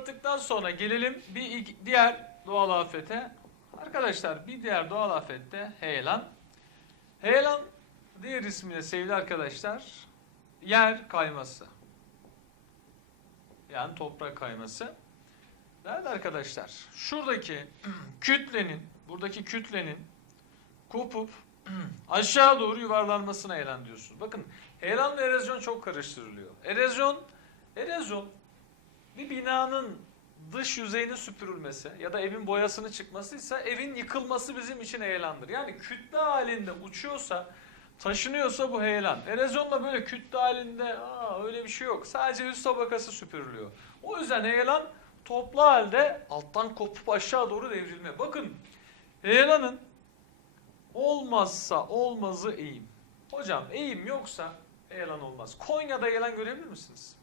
anlattıktan sonra gelelim bir diğer doğal afete. Arkadaşlar bir diğer doğal afette heyelan. Heyelan diğer ismiyle sevgili arkadaşlar yer kayması. Yani toprak kayması. Değerli arkadaşlar şuradaki kütlenin buradaki kütlenin kopup aşağı doğru yuvarlanmasına heyelan diyorsunuz. Bakın heyelanla erozyon çok karıştırılıyor. Erozyon Erozyon bir binanın dış yüzeyinin süpürülmesi ya da evin boyasını çıkmasıysa evin yıkılması bizim için heyelandır. Yani kütle halinde uçuyorsa, taşınıyorsa bu heyelan. Erozyonla böyle kütle halinde aa, öyle bir şey yok. Sadece üst tabakası süpürülüyor. O yüzden heyelan toplu halde alttan kopup aşağı doğru devrilme. Bakın heyelanın olmazsa olmazı eğim. Hocam eğim yoksa heyelan olmaz. Konya'da heyelan görebilir misiniz?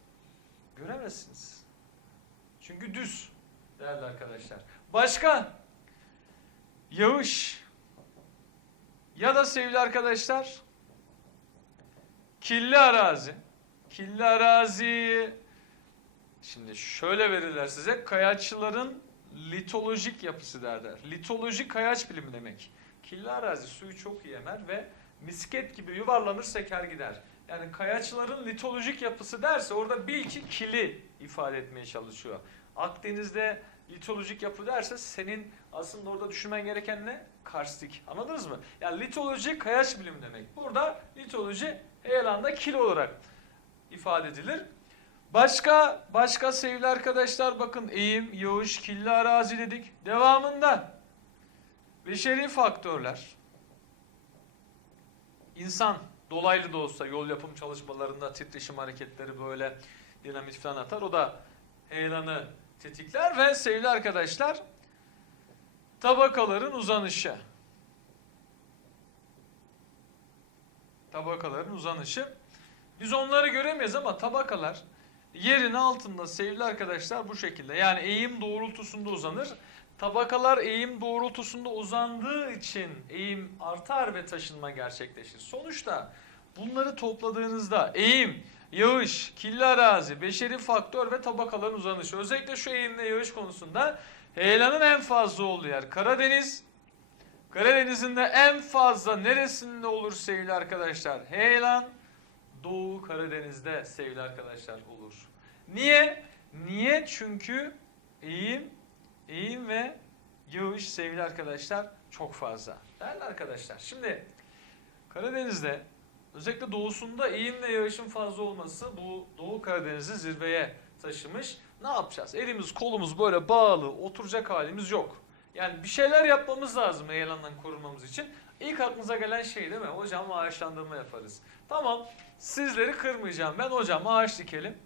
Göremezsiniz. Çünkü düz değerli arkadaşlar. Başka? Yağış. Ya da sevgili arkadaşlar kirli arazi. Kirli araziyi şimdi şöyle verirler size. Kayaççıların litolojik yapısı derler. Litolojik kayaç bilimi demek. Kirli arazi suyu çok iyi emer ve misket gibi yuvarlanır seker gider. Yani kayaçların litolojik yapısı derse orada bil ki kili ifade etmeye çalışıyor. Akdeniz'de litolojik yapı derse senin aslında orada düşünmen gereken ne? Karstik. Anladınız mı? Yani litoloji kayaç bilimi demek. Burada litoloji heyelanda kil olarak ifade edilir. Başka başka sevgili arkadaşlar bakın eğim, yağış, kirli arazi dedik. Devamında beşeri faktörler. İnsan dolaylı da olsa yol yapım çalışmalarında titreşim hareketleri böyle dinamit falan atar. O da heyelanı tetikler ve sevgili arkadaşlar tabakaların uzanışı. Tabakaların uzanışı. Biz onları göremeyiz ama tabakalar yerin altında sevgili arkadaşlar bu şekilde. Yani eğim doğrultusunda uzanır. Tabakalar eğim doğrultusunda uzandığı için eğim artar ve taşınma gerçekleşir. Sonuçta bunları topladığınızda eğim, yağış, kirli arazi, beşeri faktör ve tabakaların uzanışı. Özellikle şu eğim ve yağış konusunda heyelanın en fazla olduğu yer Karadeniz. Karadeniz'in de en fazla neresinde olur sevgili arkadaşlar? Heyelan Doğu Karadeniz'de sevgili arkadaşlar olur. Niye? Niye? Çünkü eğim, eğim ve yağış sevgili arkadaşlar çok fazla. Değerli arkadaşlar şimdi Karadeniz'de özellikle doğusunda eğim ve yağışın fazla olması bu Doğu Karadeniz'i zirveye taşımış. Ne yapacağız? Elimiz kolumuz böyle bağlı oturacak halimiz yok. Yani bir şeyler yapmamız lazım heyelandan korunmamız için. İlk aklınıza gelen şey değil mi? Hocam ağaçlandırma yaparız. Tamam sizleri kırmayacağım ben hocam ağaç dikelim.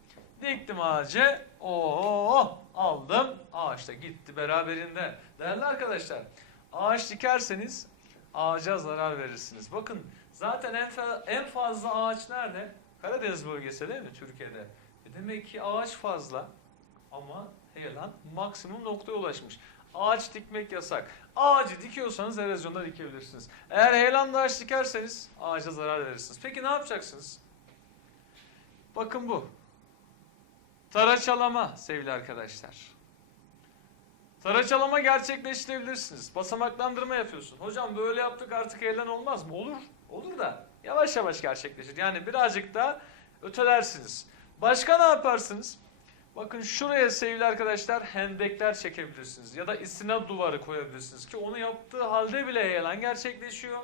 Diktim ağacı. Oo aldım. Ağaç da gitti beraberinde. Değerli arkadaşlar ağaç dikerseniz ağaca zarar verirsiniz. Bakın zaten en, en fazla ağaç nerede? Karadeniz bölgesi değil mi Türkiye'de? E demek ki ağaç fazla ama heyelan maksimum noktaya ulaşmış. Ağaç dikmek yasak. Ağacı dikiyorsanız erozyonda dikebilirsiniz. Eğer heyelanla ağaç dikerseniz ağaca zarar verirsiniz. Peki ne yapacaksınız? Bakın bu. Taraçalama sevgili arkadaşlar. Taraçalama gerçekleştirebilirsiniz. Basamaklandırma yapıyorsun. Hocam böyle yaptık artık heyelan olmaz mı? Olur. Olur da yavaş yavaş gerçekleşir. Yani birazcık da ötelersiniz. Başka ne yaparsınız? Bakın şuraya sevgili arkadaşlar hendekler çekebilirsiniz. Ya da istinat duvarı koyabilirsiniz ki onu yaptığı halde bile heyelan gerçekleşiyor.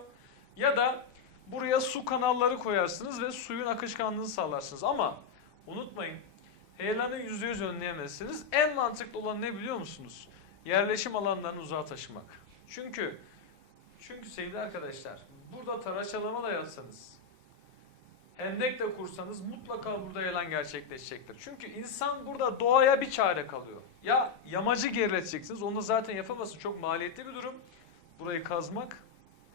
Ya da buraya su kanalları koyarsınız ve suyun akışkanlığını sağlarsınız. Ama unutmayın heyelanı %100 önleyemezsiniz. En mantıklı olan ne biliyor musunuz? Yerleşim alanlarını uzağa taşımak. Çünkü çünkü sevgili arkadaşlar burada taraçalama da yapsanız hendek de kursanız mutlaka burada yalan gerçekleşecektir. Çünkü insan burada doğaya bir çare kalıyor. Ya yamacı gerileteceksiniz. Onu zaten yapamazsın. Çok maliyetli bir durum. Burayı kazmak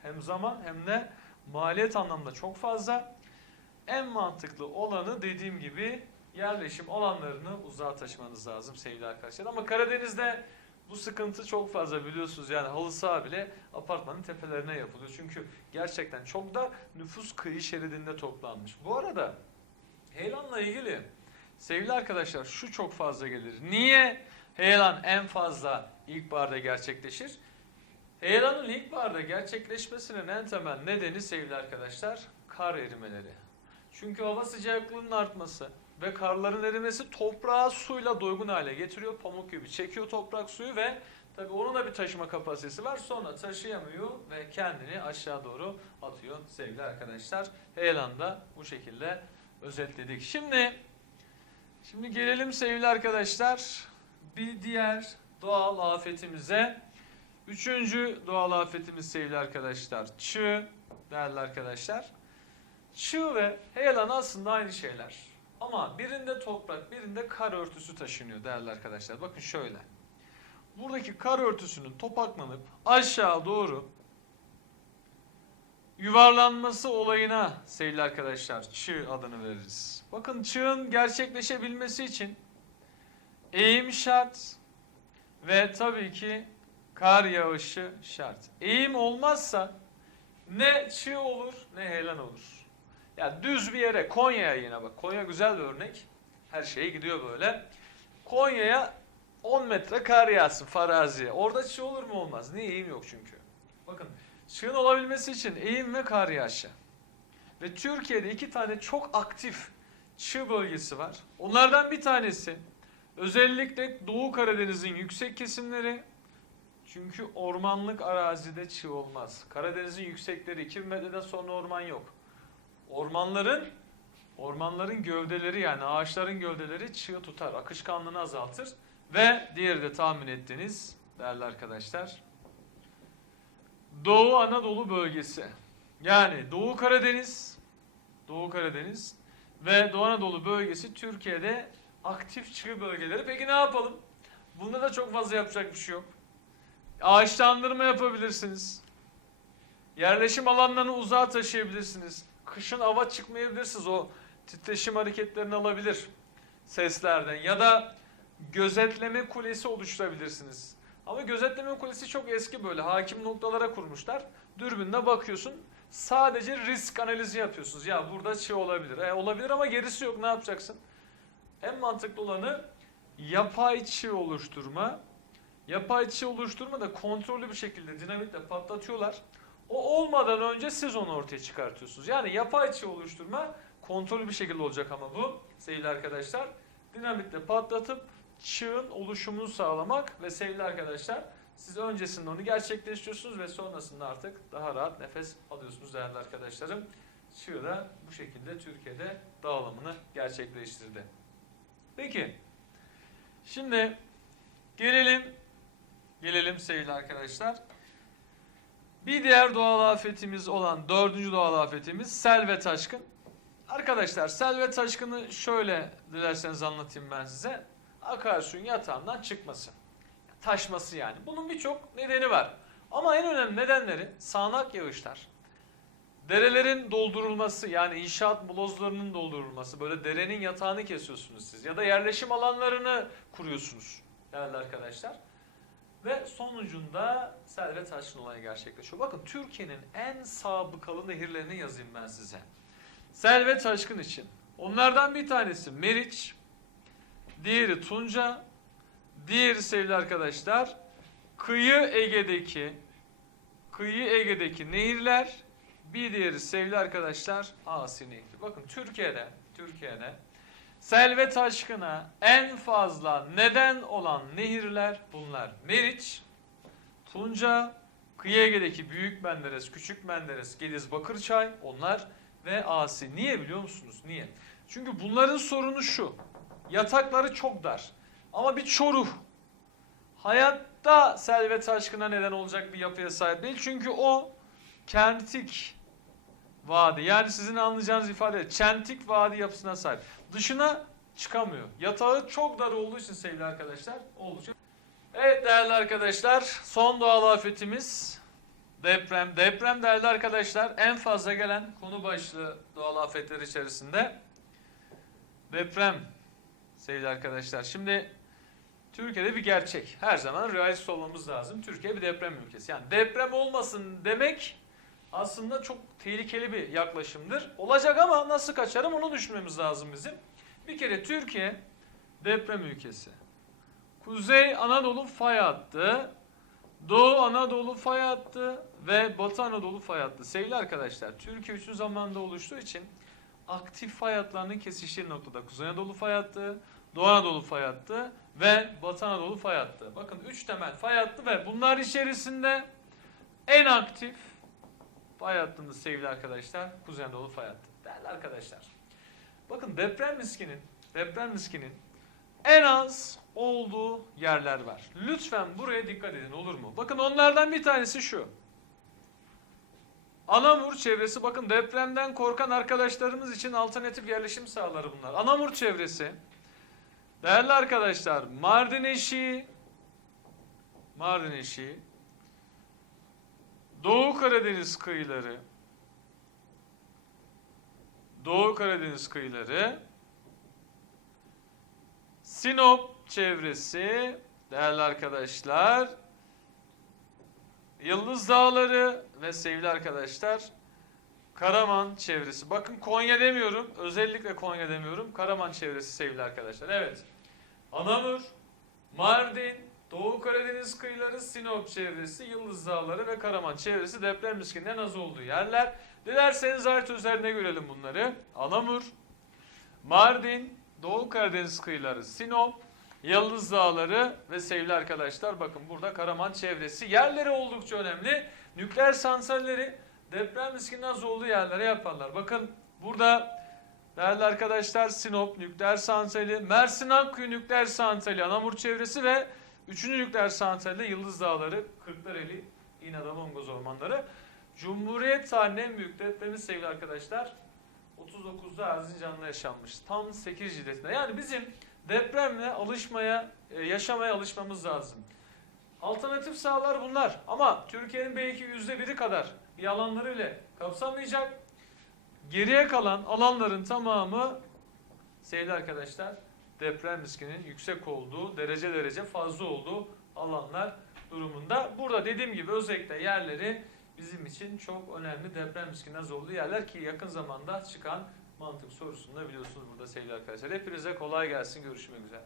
hem zaman hem de maliyet anlamda çok fazla. En mantıklı olanı dediğim gibi yerleşim alanlarını uzağa taşımanız lazım sevgili arkadaşlar. Ama Karadeniz'de bu sıkıntı çok fazla biliyorsunuz yani halı saha bile apartmanın tepelerine yapılıyor. Çünkü gerçekten çok da nüfus kıyı şeridinde toplanmış. Bu arada heyelanla ilgili sevgili arkadaşlar şu çok fazla gelir. Niye heyelan en fazla ilkbaharda gerçekleşir? Heyelanın ilkbaharda gerçekleşmesinin en temel nedeni sevgili arkadaşlar kar erimeleri. Çünkü hava sıcaklığının artması ve karların erimesi toprağı suyla doygun hale getiriyor. Pamuk gibi çekiyor toprak suyu ve tabii onun da bir taşıma kapasitesi var. Sonra taşıyamıyor ve kendini aşağı doğru atıyor sevgili arkadaşlar. Heyelan'da bu şekilde özetledik. Şimdi şimdi gelelim sevgili arkadaşlar bir diğer doğal afetimize. Üçüncü doğal afetimiz sevgili arkadaşlar çığ değerli arkadaşlar. Çığ ve heyelan aslında aynı şeyler. Ama birinde toprak, birinde kar örtüsü taşınıyor değerli arkadaşlar. Bakın şöyle. Buradaki kar örtüsünün topaklanıp aşağı doğru yuvarlanması olayına sevgili arkadaşlar çığ adını veririz. Bakın çığın gerçekleşebilmesi için eğim şart ve tabii ki kar yağışı şart. Eğim olmazsa ne çığ olur ne heyelan olur. Yani düz bir yere Konya'ya yine bak. Konya güzel bir örnek. Her şeye gidiyor böyle. Konya'ya 10 metre kar yağsın faraziye. Orada çığ olur mu olmaz. Niye eğim yok çünkü. Bakın çığın olabilmesi için eğim ve kar yağışı. Ve Türkiye'de iki tane çok aktif çığ bölgesi var. Onlardan bir tanesi özellikle Doğu Karadeniz'in yüksek kesimleri çünkü ormanlık arazide çığ olmaz. Karadeniz'in yüksekleri 2000 metreden sonra orman yok. Ormanların ormanların gövdeleri yani ağaçların gövdeleri çığ tutar, akışkanlığını azaltır ve diğeri de tahmin ettiğiniz değerli arkadaşlar Doğu Anadolu bölgesi. Yani Doğu Karadeniz, Doğu Karadeniz ve Doğu Anadolu bölgesi Türkiye'de aktif çığ bölgeleri. Peki ne yapalım? Bunda da çok fazla yapacak bir şey yok. Ağaçlandırma yapabilirsiniz. Yerleşim alanlarını uzağa taşıyabilirsiniz. Kışın hava çıkmayabilirsiniz. O titreşim hareketlerini alabilir seslerden. Ya da gözetleme kulesi oluşturabilirsiniz. Ama gözetleme kulesi çok eski böyle. Hakim noktalara kurmuşlar. Dürbünle bakıyorsun. Sadece risk analizi yapıyorsunuz. Ya burada şey olabilir. E, olabilir ama gerisi yok. Ne yapacaksın? En mantıklı olanı yapay çığ oluşturma. Yapay çığ oluşturma da kontrollü bir şekilde dinamitle patlatıyorlar. O olmadan önce siz onu ortaya çıkartıyorsunuz. Yani yapay çığ oluşturma kontrollü bir şekilde olacak ama bu sevgili arkadaşlar. Dinamitle patlatıp çığın oluşumunu sağlamak ve sevgili arkadaşlar siz öncesinde onu gerçekleştiriyorsunuz ve sonrasında artık daha rahat nefes alıyorsunuz değerli arkadaşlarım. Çığ da bu şekilde Türkiye'de dağılımını gerçekleştirdi. Peki şimdi gelelim gelelim sevgili arkadaşlar. Bir diğer doğal afetimiz olan dördüncü doğal afetimiz sel ve taşkın. Arkadaşlar sel ve taşkını şöyle dilerseniz anlatayım ben size. Akarsuyun yatağından çıkması. Taşması yani. Bunun birçok nedeni var. Ama en önemli nedenleri sağanak yağışlar. Derelerin doldurulması yani inşaat blozlarının doldurulması. Böyle derenin yatağını kesiyorsunuz siz. Ya da yerleşim alanlarını kuruyorsunuz değerli arkadaşlar. Ve sonucunda sel ve taşkın olayı gerçekleşiyor. Bakın Türkiye'nin en sabıkalı nehirlerini yazayım ben size. Sel ve taşkın için. Onlardan bir tanesi Meriç, diğeri Tunca, diğeri sevgili arkadaşlar kıyı Ege'deki kıyı Ege'deki nehirler, bir diğeri sevgili arkadaşlar Asi Nehri. Bakın Türkiye'de Türkiye'de sel ve taşkına en fazla neden olan nehirler bunlar. Meriç, Tunca, Kıyı Ege'deki Büyük Menderes, Küçük Menderes, Gediz, Bakırçay onlar ve Asi. Niye biliyor musunuz? Niye? Çünkü bunların sorunu şu. Yatakları çok dar. Ama bir çoruh hayatta sel ve taşkına neden olacak bir yapıya sahip değil. Çünkü o kentik vadi. Yani sizin anlayacağınız ifade çentik vadi yapısına sahip. Dışına çıkamıyor. Yatağı çok dar olduğu için sevgili arkadaşlar oldukça. Evet değerli arkadaşlar son doğal afetimiz deprem. Deprem değerli arkadaşlar en fazla gelen konu başlığı doğal afetler içerisinde. Deprem sevgili arkadaşlar. Şimdi Türkiye'de bir gerçek. Her zaman realist olmamız lazım. Türkiye bir deprem ülkesi. Yani deprem olmasın demek aslında çok tehlikeli bir yaklaşımdır. Olacak ama nasıl kaçarım onu düşünmemiz lazım bizim. Bir kere Türkiye deprem ülkesi. Kuzey Anadolu fay hattı, Doğu Anadolu fay hattı ve Batı Anadolu fay hattı. Sevgili arkadaşlar, Türkiye üçüncü zamanda oluştuğu için aktif fay hatlarının kesiştiği noktada Kuzey Anadolu fay hattı, Doğu Anadolu fay hattı ve Batı Anadolu fay hattı. Bakın üç temel fay hattı ve bunlar içerisinde en aktif fay hattımız sevgili arkadaşlar Kuzey Anadolu fay hattı. Değerli arkadaşlar, bakın deprem riskinin, deprem riskinin en az olduğu yerler var. Lütfen buraya dikkat edin olur mu? Bakın onlardan bir tanesi şu. Anamur çevresi bakın depremden korkan arkadaşlarımız için alternatif yerleşim sahaları bunlar. Anamur çevresi. Değerli arkadaşlar Mardin eşiği Mardin eşiği Doğu Karadeniz kıyıları Doğu Karadeniz kıyıları Sinop çevresi değerli arkadaşlar Yıldız Dağları ve sevgili arkadaşlar Karaman çevresi. Bakın Konya demiyorum. Özellikle Konya demiyorum. Karaman çevresi sevgili arkadaşlar. Evet. Anamur, Mardin, Doğu Karadeniz kıyıları, Sinop çevresi, Yıldız Dağları ve Karaman çevresi deprem riskinin az olduğu yerler. Dilerseniz harita üzerinde görelim bunları. Anamur, Mardin, Doğu Karadeniz kıyıları, Sinop, Yıldız Dağları ve sevgili arkadaşlar bakın burada Karaman çevresi. Yerleri oldukça önemli. Nükleer santralleri deprem riskinin az olduğu yerlere yaparlar. Bakın burada değerli arkadaşlar Sinop nükleer santrali, Mersin Akkuyu nükleer santrali, Anamur çevresi ve 3. nükleer santrali de Yıldız Dağları, Kırklareli, İğneada, Mongoz ormanları. Cumhuriyet tarihinin büyük depremi sevgili arkadaşlar 39'da Erzincan'da yaşanmış. Tam 8 şiddetinde. Yani bizim depremle alışmaya, e, yaşamaya alışmamız lazım. Alternatif sahalar bunlar ama Türkiye'nin belki yüzde biri kadar bir alanları bile kapsamayacak. Geriye kalan alanların tamamı sevgili arkadaşlar deprem riskinin yüksek olduğu, derece derece fazla olduğu alanlar durumunda. Burada dediğim gibi özellikle yerleri bizim için çok önemli deprem riskinin az olduğu yerler ki yakın zamanda çıkan mantık sorusunu da biliyorsunuz burada sevgili arkadaşlar. Hepinize kolay gelsin. Görüşmek üzere.